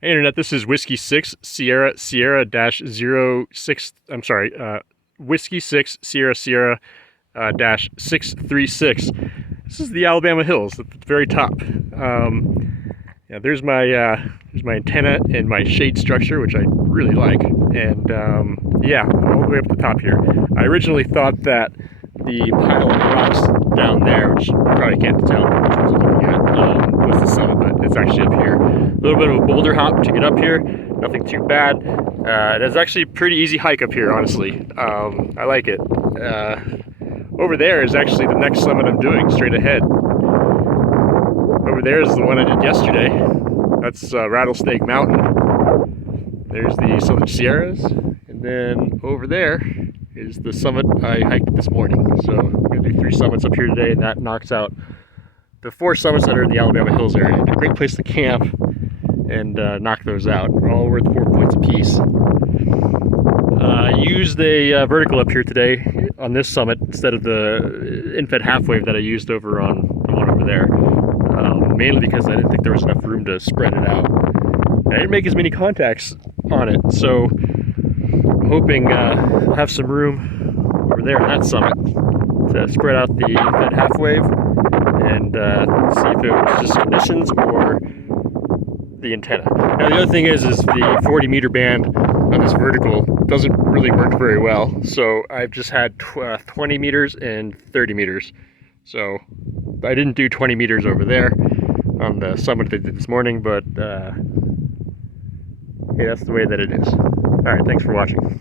Hey Internet, this is Whiskey 6 Sierra Sierra dash 06, Whiskey 6 Sierra Sierra dash 636. This is the Alabama Hills at the very top. Yeah, there's my antenna and my shade structure, which I really like. And yeah, all the way up the top here. I originally thought that the pile of rocks down there, which you probably can't tell what you're looking at, was the summit, but it's actually up here. A little bit of a boulder hop to get up here, nothing too bad. It is actually a pretty easy hike up here, honestly. I like it. Over there is actually the next summit I'm doing, straight ahead. Over there is the one I did yesterday. That's Rattlesnake Mountain. There's the Southern Sierras, and then over there is the summit I hiked this morning. So I'm going to do 3 summits up here today, and that knocks out the 4 summits that are in the Alabama Hills area. A great place to camp and knock those out. They're all worth 4 points apiece. I used a vertical up here today on this summit instead of the infed half wave that I used over on the one over there. Mainly because I didn't think there was enough room to spread it out. I didn't make as many contacts on it, so I'm hoping I'll have some room over there on that summit to spread out the infed half wave and see if it was just conditions or the antenna. Now the other thing is the 40-meter band on this vertical doesn't really work very well, so I've just had 20 meters and 30 meters. So I didn't do 20 meters over there on the summit they did this morning, but hey, that's the way that it is. Alright, thanks for watching.